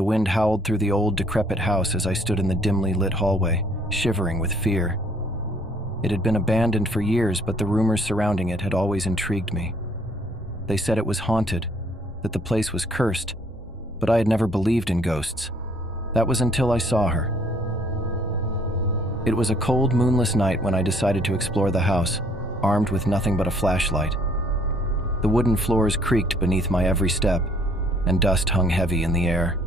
The wind howled through the old, decrepit house as I stood in the dimly lit hallway, shivering with fear. It had been abandoned for years, but the rumors surrounding it had always intrigued me. They said it was haunted, that the place was cursed, but I had never believed in ghosts. That was until I saw her. It was a cold, moonless night when I decided to explore the house, armed with nothing but a flashlight. The wooden floors creaked beneath my every step, and dust hung heavy in the air.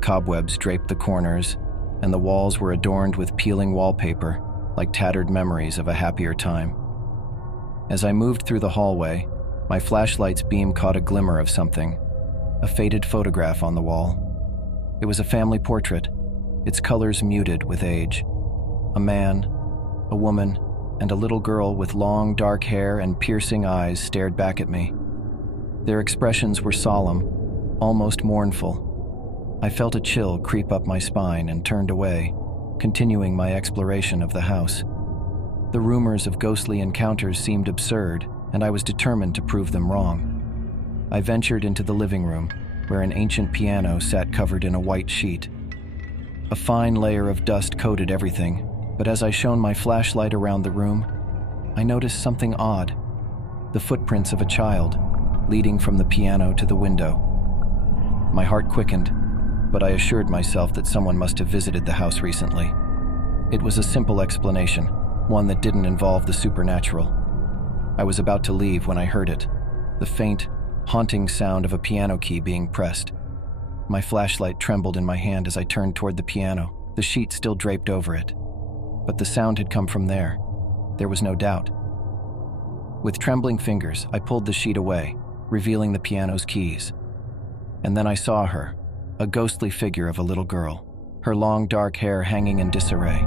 Cobwebs draped the corners, and the walls were adorned with peeling wallpaper, like tattered memories of a happier time. As I moved through the hallway, my flashlight's beam caught a glimmer of something, a faded photograph on the wall. It was a family portrait, its colors muted with age. A man, a woman, and a little girl with long, dark hair and piercing eyes stared back at me. Their expressions were solemn, almost mournful. I felt a chill creep up my spine and turned away, continuing my exploration of the house. The rumors of ghostly encounters seemed absurd, and I was determined to prove them wrong. I ventured into the living room, where an ancient piano sat covered in a white sheet. A fine layer of dust coated everything, but as I shone my flashlight around the room, I noticed something odd: the footprints of a child, leading from the piano to the window. My heart quickened, but I assured myself that someone must have visited the house recently. It was a simple explanation, one that didn't involve the supernatural. I was about to leave when I heard it, the faint, haunting sound of a piano key being pressed. My flashlight trembled in my hand as I turned toward the piano, the sheet still draped over it. But the sound had come from there. There was no doubt. With trembling fingers, I pulled the sheet away, revealing the piano's keys. And then I saw her, a ghostly figure of a little girl, her long dark hair hanging in disarray.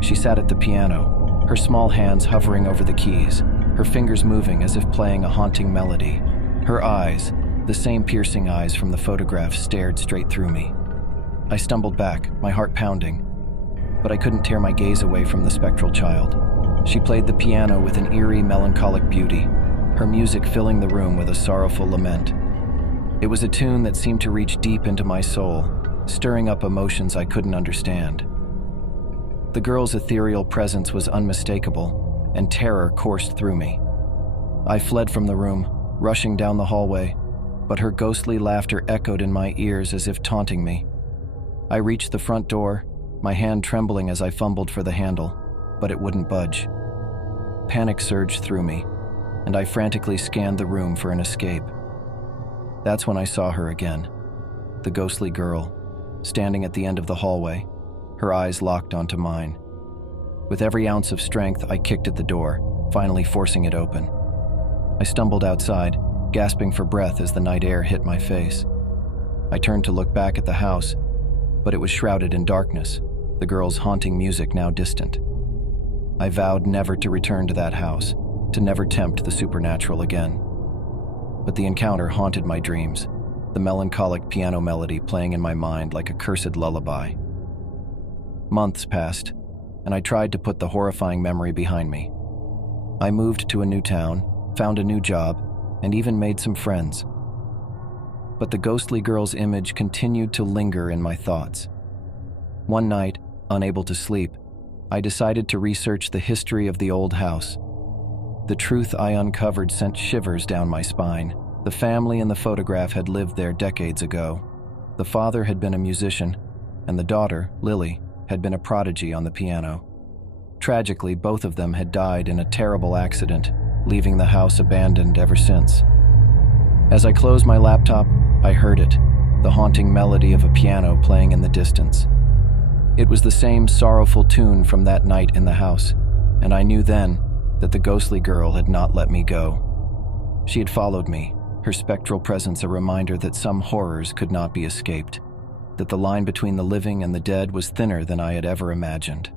She sat at the piano, her small hands hovering over the keys, her fingers moving as if playing a haunting melody. Her eyes, the same piercing eyes from the photograph, stared straight through me. I stumbled back, my heart pounding, but I couldn't tear my gaze away from the spectral child. She played the piano with an eerie, melancholic beauty, her music filling the room with a sorrowful lament. It was a tune that seemed to reach deep into my soul, stirring up emotions I couldn't understand. The girl's ethereal presence was unmistakable, and terror coursed through me. I fled from the room, rushing down the hallway, but her ghostly laughter echoed in my ears as if taunting me. I reached the front door, my hand trembling as I fumbled for the handle, but it wouldn't budge. Panic surged through me, and I frantically scanned the room for an escape. That's when I saw her again, the ghostly girl, standing at the end of the hallway, her eyes locked onto mine. With every ounce of strength, I kicked at the door, finally forcing it open. I stumbled outside, gasping for breath as the night air hit my face. I turned to look back at the house, but it was shrouded in darkness, the girl's haunting music now distant. I vowed never to return to that house, to never tempt the supernatural again. But the encounter haunted my dreams, the melancholic piano melody playing in my mind like a cursed lullaby. Months passed, and I tried to put the horrifying memory behind me. I moved to a new town, found a new job, and even made some friends. But the ghostly girl's image continued to linger in my thoughts. One night, unable to sleep, I decided to research the history of the old house. The truth I uncovered sent shivers down my spine. The family in the photograph had lived there decades ago. The father had been a musician, and the daughter, Lily, had been a prodigy on the piano. Tragically, both of them had died in a terrible accident, leaving the house abandoned ever since. As I closed my laptop, I heard it, the haunting melody of a piano playing in the distance. It was the same sorrowful tune from that night in the house, and I knew then that the ghostly girl had not let me go. She had followed me, her spectral presence a reminder that some horrors could not be escaped, that the line between the living and the dead was thinner than I had ever imagined.